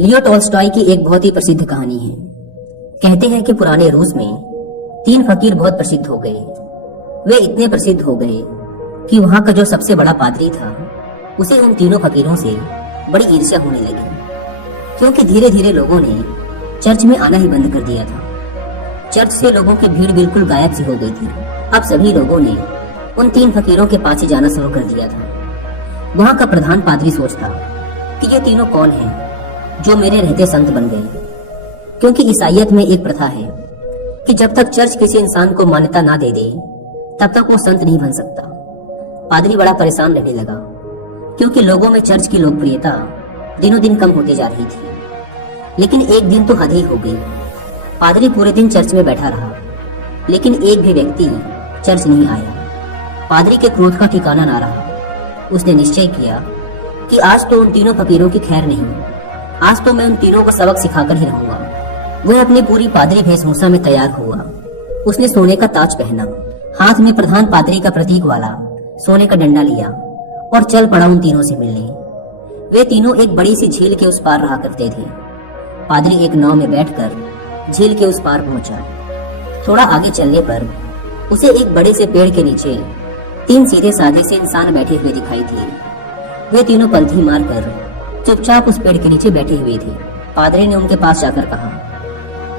Leo Tolstoy की एक बहुत ही प्रसिद्ध कहानी है। कहते हैं कि पुराने रूस में 3 फकीर बहुत प्रसिद्ध हो गए। वे इतने प्रसिद्ध हो गए कि वहां का जो सबसे बड़ा पादरी था उसे उन तीनों फकीरों से बड़ी ईर्ष्या होने लगी, क्योंकि धीरे धीरे लोगों ने चर्च में आना ही बंद कर दिया था। चर्च से लोगों की भीड़ बिल्कुल गायब सी हो गई थी। अब सभी लोगों ने उन 3 फकीरों के पास ही जाना शुरू कर दिया था। वहां का प्रधान पादरी सोचता कि ये तीनों कौन हैं जो मेरे रहते संत बन गए, क्योंकि ईसाईयत में एक प्रथा है कि जब तक चर्च किसी इंसान को मान्यता ना दे दे तब तक वो संत नहीं बन सकता। पादरी बड़ा परेशान रहने लगा, क्योंकि लोगों में चर्च की लोकप्रियता दिनों दिन कम होती जा रही थी। लेकिन एक दिन तो हद ही हो गई। पादरी पूरे दिन चर्च में बैठा रहा, लेकिन एक भी व्यक्ति चर्च नहीं आया। पादरी के क्रोध का ठिकाना ना रहा। उसने निश्चय किया कि आज तो उन तीनों फकीरों की खैर नहीं, आज तो मैं उन तीनों को सबक सिखाकर ही रहूंगा। वह अपनी पूरी पादरी वेशभूषा में तैयार हुआ। उसने सोने का ताज पहना, हाथ में प्रधान पादरी का प्रतीक वाला सोने का डंडा लिया और चल पड़ा उन तीनों से मिलने। वे तीनों एक बड़ी सी झील के उस पार रहा करते थे। पादरी एक नाव में बैठकर झील के उस पार पहुंचा। थोड़ा आगे चलने पर उसे एक बड़े से पेड़ के नीचे 3 सीधे साधे से इंसान बैठे हुए दिखाई दिए। वे तीनों पलथी मारकर चुपचाप उस पेड़ के नीचे बैठे हुए थे। पादरी ने उनके पास जाकर कहा,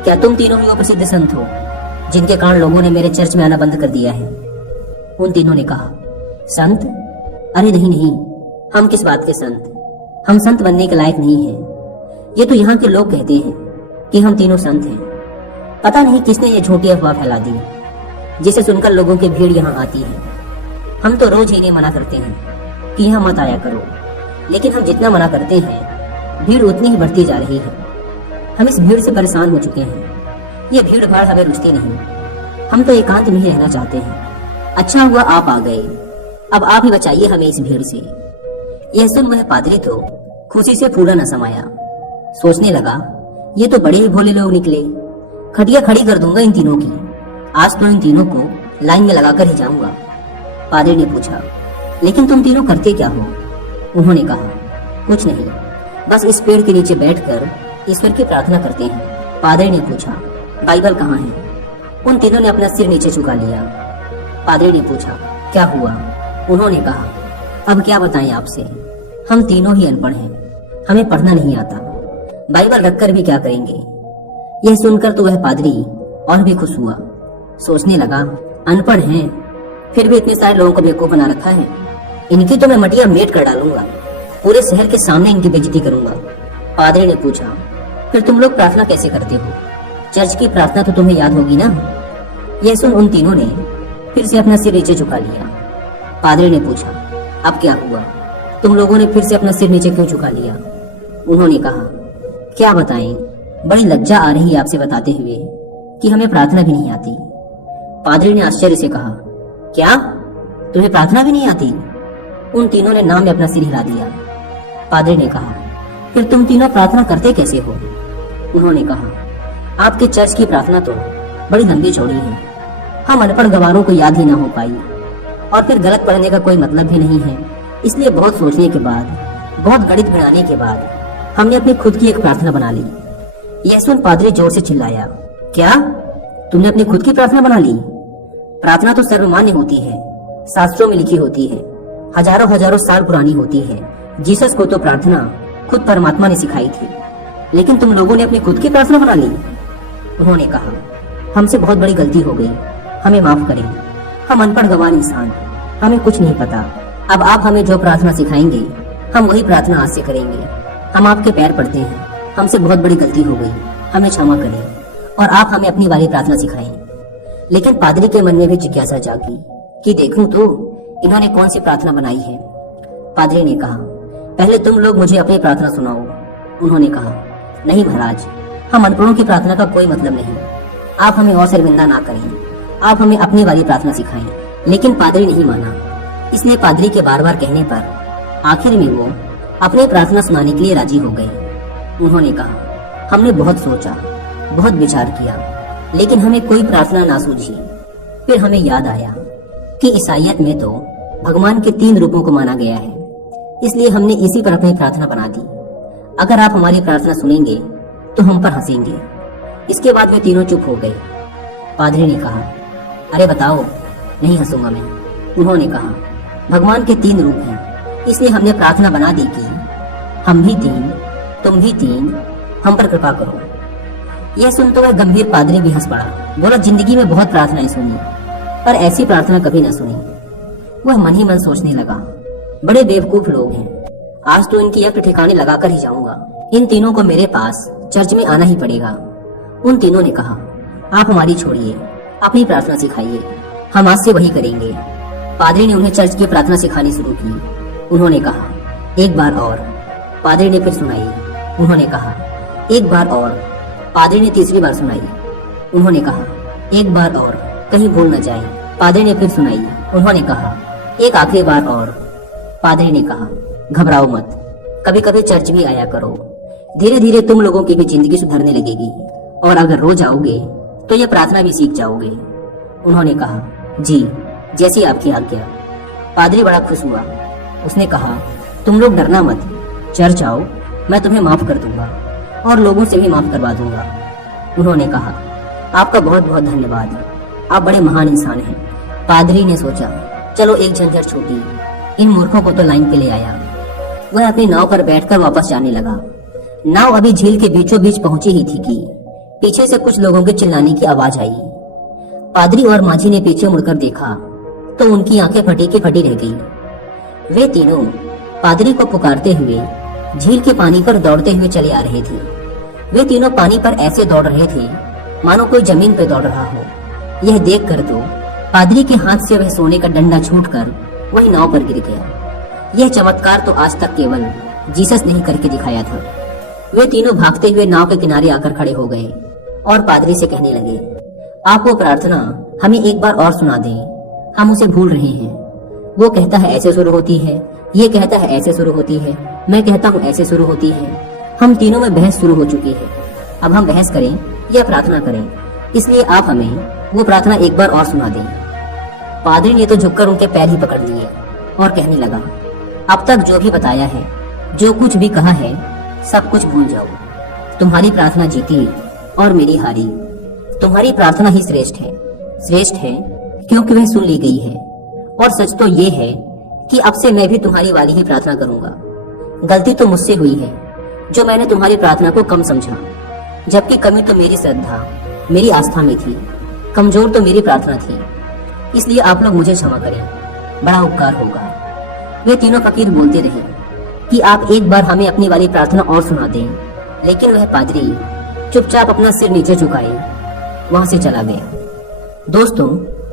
क्या तुम तीनों ही वो प्रसिद्ध संत हो जिनके कारण लोगों ने मेरे चर्च में आना बंद कर दिया है? उन तीनों ने कहा, संत? अरे नहीं नहीं, हम किस बात के संत? हम संत बनने के लायक नहीं हैं। ये तो यहाँ के लोग कहते हैं कि हम तीनों संत हैं। पता नहीं किसने ये झूठी अफवाह फैला दी, जिसे सुनकर लोगों की भीड़ यहाँ आती है। हम तो रोज इन्हें मना करते हैं कि यहाँ मत आया करो, लेकिन हम जितना मना करते हैं भीड़ उतनी ही बढ़ती जा रही है। हम इस भीड़ से परेशान हो चुके हैं। ये भीड़ भाड़ हमें रुचती नहीं। हम तो एकांत में ही रहना चाहते हैं। अच्छा हुआ आप आ गए। अब आप ही बचाइए हमें इस भीड़ से। यह सुन वह पादरी तो खुशी से फूला न समाया। सोचने लगा, ये तो बड़े ही भोले लोग निकले। खटिया खड़ी कर दूंगा इन तीनों की। आज तो इन तीनों को लाइन में लगाकर ही जाऊंगा। पादरी ने पूछा, लेकिन तुम तीनों करते क्या हो? उन्होंने कहा, कुछ नहीं, बस इस पेड़ के नीचे बैठकर ईश्वर की प्रार्थना करते हैं। पादरी ने पूछा, बाइबल कहाँ है? उन तीनों ने अपना सिर नीचे झुका लिया। पादरी ने पूछा, क्या हुआ? उन्होंने कहा, अब क्या बताएं आपसे, हम तीनों ही अनपढ़ हैं, हमें पढ़ना नहीं आता। बाइबल रखकर भी क्या करेंगे? यह सुनकर तो वह पादरी और भी खुश हुआ। सोचने लगा, अनपढ़ हैं फिर भी इतने सारे लोगों को बेवकूफ बना रखा है। इनकी तो मैं मटिया मेट कर डालूंगा, पूरे शहर के सामने इनकी बेइज्जती करूंगा। पादरी ने पूछा, फिर तुम लोग प्रार्थना कैसे करते हो? चर्च की प्रार्थना तो तुम्हें याद होगी ना? यह सुन उन तीनों ने फिर से अपना सिर नीचे झुका लिया। पादरी ने पूछा, अब क्या हुआ? तुम लोगों ने फिर से अपना सिर नीचे क्यों झुका लिया? उन्होंने कहा, क्या बताएं, बड़ी लज्जा आ रही है आपसे बताते हुए कि हमें प्रार्थना भी नहीं आती। पादरी ने आश्चर्य से कहा, क्या तुम्हें प्रार्थना भी नहीं आती? उन तीनों ने नाम में अपना सिर हिला दिया। पादरी ने कहा, फिर तुम तीनों प्रार्थना करते कैसे हो? उन्होंने कहा, आपके चर्च की प्रार्थना तो बड़ी लंबी चौड़ी है, हम अनपढ़ गवारों को याद ही ना हो पाई, और फिर गलत पढ़ने का कोई मतलब भी नहीं है। इसलिए बहुत सोचने के बाद, बहुत गणित बनाने के बाद हमने अपनी खुद की एक प्रार्थना बना ली। यह सुन पादरी जोर से चिल्लाया, क्या तुमने अपनी खुद की प्रार्थना बना ली? प्रार्थना तो सर्वमान्य होती है, शास्त्रों में लिखी होती है, हजारों हजारों साल पुरानी होती है। जीसस को तो प्रार्थना खुद परमात्मा ने सिखाई थी, लेकिन तुम लोगों ने अपनी खुद की प्रार्थना बना ली। उन्होंने कहा, हमसे बहुत बड़ी गलती हो गई, हमें माफ करें। हम अनपढ़ गंवार इंसान, हमें कुछ नहीं पता। अब आप हमें जो प्रार्थना सिखाएंगे हम वही प्रार्थना आज से करेंगे। हम आपके पैर पड़ते हैं, हमसे बहुत बड़ी गलती हो गई, हमें क्षमा करें और आप हमें अपनी वाली प्रार्थना सिखाएं। लेकिन पादरी के मन में भी जिज्ञासा जागी कि देखूं तो इन्होंने कौन सी प्रार्थना बनाई है। पादरी ने कहा, पहले तुम लोग मुझे अपनी प्रार्थना सुनाओ। उन्होंने कहा, नहीं महाराज, हम अनपढ़ों की प्रार्थना का कोई मतलब नहीं। आप हमें और शर्मिंदा ना करें, आप हमें अपनी वाली प्रार्थना सिखाएं। लेकिन पादरी नहीं माना। इसलिए पादरी के बार बार कहने पर आखिर में वो अपनी प्रार्थना सुनाने के लिए राजी हो गए। उन्होंने कहा, हमने बहुत सोचा, बहुत विचार किया, लेकिन हमें कोई प्रार्थना ना सूझी। फिर हमें याद आया कि ईसाईयत में तो भगवान के 3 रूपों को माना गया है, इसलिए हमने इसी पर अपनी प्रार्थना बना दी। अगर आप हमारी प्रार्थना सुनेंगे तो हम पर हंसेंगे। इसके बाद वे तीनों चुप हो गए। पादरी ने कहा, अरे बताओ। नहीं हंसूंगा मैं। उन्होंने कहा, भगवान के 3 रूप हैं, इसलिए हमने प्रार्थना बना दी कि हम भी 3, तुम भी 3, हम पर कृपा करो। यह सुन तो वह गंभीर पादरी भी हंस पड़ा। बोला, जिंदगी में बहुत प्रार्थनाएं सुनी, पर ऐसी प्रार्थना कभी न सुनी। वह मन ही मन सोचने लगा, बड़े बेवकूफ लोग हैं, आज तो इनकी यज्ञ ठिकाने लगाकर ही जाऊंगा। इन तीनों को मेरे पास चर्च में आना ही पड़ेगा। उन तीनों ने कहा, आप हमारी छोड़िए, अपनी प्रार्थना सिखाइए, हम आज से वही करेंगे। पादरी ने उन्हें चर्च की प्रार्थना सिखानी शुरू की। उन्होंने कहा, एक बार और। पादरी ने फिर सुनाई। उन्होंने कहा, एक बार और। पादरी ने तीसरी बार सुनाई। उन्होंने कहा, एक बार और, कहीं भूल न जाए। पादरी ने फिर सुनाई। उन्होंने कहा, एक आखिरी बार और। पादरी ने कहा, घबराओ मत, कभी कभी चर्च भी आया करो, धीरे धीरे तुम लोगों की भी जिंदगी सुधरने लगेगी, और अगर रोज आओगे तो यह प्रार्थना भी सीख जाओगे। उन्होंने कहा, जी, जैसी आपकी आज्ञा। पादरी बड़ा खुश हुआ। उसने कहा, तुम लोग डरना मत, चर्च आओ, मैं तुम्हें माफ कर दूंगा और लोगों से भी माफ करवा दूंगा। उन्होंने कहा, आपका बहुत बहुत धन्यवाद, आप बड़े महान इंसान हैं। पादरी ने सोचा, चलो एक झंझट छूटी, इन मूर्खों को तो लाइन पे ले आया। वह अपनी नाव पर बैठकर वापस जाने लगा। नाव अभी झील के बीचों बीच पहुंची ही थी कि पीछे से कुछ लोगों के चिल्लाने की आवाज आई। पादरी और माझी ने पीछे मुड़कर देखा तो उनकी आंखें फटी की फटी रह गई। वे तीनों पादरी को पुकारते हुए झील के पानी पर दौड़ते हुए चले आ रहे थे। वे तीनों पानी पर ऐसे दौड़ रहे थे मानो कोई जमीन पर दौड़ रहा हो। यह देखकर तो पादरी के हाथ से वह सोने का डंडा छूटकर वही नाव पर गिर गया। यह चमत्कार तो आज तक केवल जीसस ने ही करके दिखाया था। वे तीनों भागते हुए नाव के किनारे आकर खड़े हो गए और पादरी से कहने लगे, आप वो प्रार्थना हमें एक बार और सुना दें, हम उसे भूल रहे हैं। वो कहता है ऐसे शुरू होती है, ये कहता है ऐसे शुरू होती है, मैं कहता हूँ ऐसे शुरू होती है। हम तीनों में बहस शुरू हो चुकी है। अब हम बहस करें या प्रार्थना करें, इसलिए आप हमें वो प्रार्थना एक बार और सुना दें। पादरी ने तो झुककर उनके पैर ही पकड़ लिए और कहने लगा, अब तक जो भी बताया है, जो कुछ भी कहा है, सब कुछ भूल जाओ। तुम्हारी प्रार्थना जीती और मेरी हारी। तुम्हारी प्रार्थना ही श्रेष्ठ है। श्रेष्ठ है क्योंकि वह सुन ली गई है, और सच तो ये है कि अब से मैं भी तुम्हारी वाली ही प्रार्थना करूंगा। गलती तो मुझसे हुई है जो मैंने तुम्हारी प्रार्थना को कम समझा, जबकि कमी तो मेरी श्रद्धा, मेरी आस्था में थी, कमजोर तो मेरी प्रार्थना थी। इसलिए आप लोग मुझे क्षमा करें, बड़ा उपकार होगा। वे तीनों फकीर बोलते रहे कि आप एक बार हमें अपनी वाली प्रार्थना और सुना दें, लेकिन वह पादरी चुपचाप अपना सिर नीचे झुकाए वहां से चला गया। दोस्तों,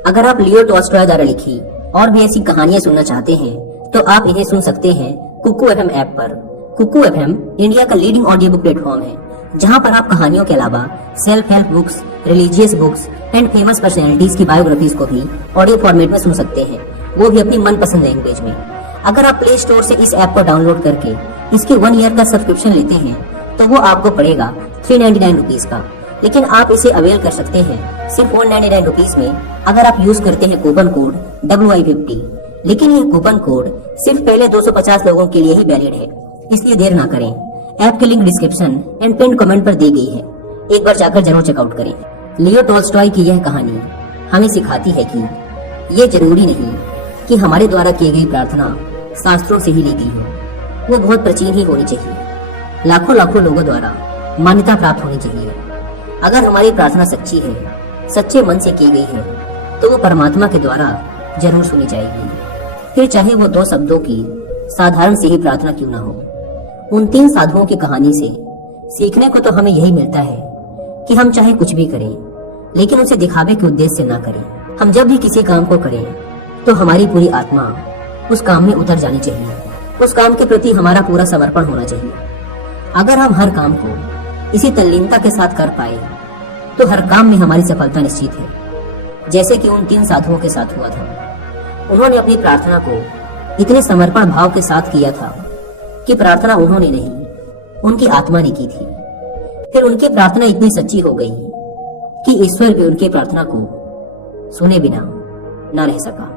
अगर आप लियो टॉल्स्टॉय द्वारा लिखी और भी ऐसी कहानियां सुनना चाहते हैं तो आप इन्हें सुन सकते हैं कुकू एफएम ऐप पर। कुकू एफएम इंडिया का लीडिंग ऑडियो बुक प्लेटफॉर्म है, जहां पर आप कहानियों के अलावा self help books, religious books and famous personalities की बायोग्राफीज को भी ऑडियो फॉर्मेट में सुन सकते हैं, वो भी अपनी मनपसंद लैंग्वेज में। अगर आप प्ले स्टोर से इस ऐप को डाउनलोड करके इसके 1 ईयर का सब्सक्रिप्शन लेते हैं तो वो आपको पड़ेगा 399 रुपीज का, लेकिन आप इसे अवेल कर सकते हैं सिर्फ 199 रुपीज में अगर आप यूज करते हैं कूपन कोड WI50। लेकिन ये कूपन कोड सिर्फ पहले 250 लोगों के लिए ही वैलिड है, इसलिए देर ना करें। ऐप की link description and pin comment पर दी गई है, एक बार जाकर जरूर चेकआउट करें। लियो टॉल्स्टॉय की यह कहानी हमें सिखाती है कि ये जरूरी नहीं कि हमारे द्वारा की गई प्रार्थना शास्त्रों से ही ली गई हो, वो बहुत प्राचीन ही होनी चाहिए, लाखों लाखों लोगों द्वारा मान्यता प्राप्त होनी चाहिए। अगर हमारी प्रार्थना सच्ची है, सच्चे मन से की गई है, तो वो परमात्मा के द्वारा जरूर सुनी जाएगी, फिर चाहे वो 2 शब्दों की साधारण सी ही प्रार्थना क्यों ना हो। उन 3 साधुओं की कहानी से सीखने को तो हमें यही मिलता है कि हम चाहे कुछ भी करें, लेकिन उसे दिखावे के उद्देश्य से ना करें। हम जब भी किसी काम को करें तो हमारी पूरी आत्मा उस काम में उतर जानी चाहिए, उस काम के प्रति हमारा पूरा समर्पण होना चाहिए। अगर हम हर काम को इसी तल्लीनता के साथ कर पाए तो हर काम में हमारी सफलता निश्चित है, जैसे कि उन 3 साधुओं के साथ हुआ था। उन्होंने अपनी प्रार्थना को इतने समर्पण भाव के साथ किया था कि प्रार्थना उन्होंने नहीं, उनकी आत्मा ने की थी। फिर उनकी प्रार्थना इतनी सच्ची हो गई कि ईश्वर भी उनकी प्रार्थना को सुने बिना न रह सका।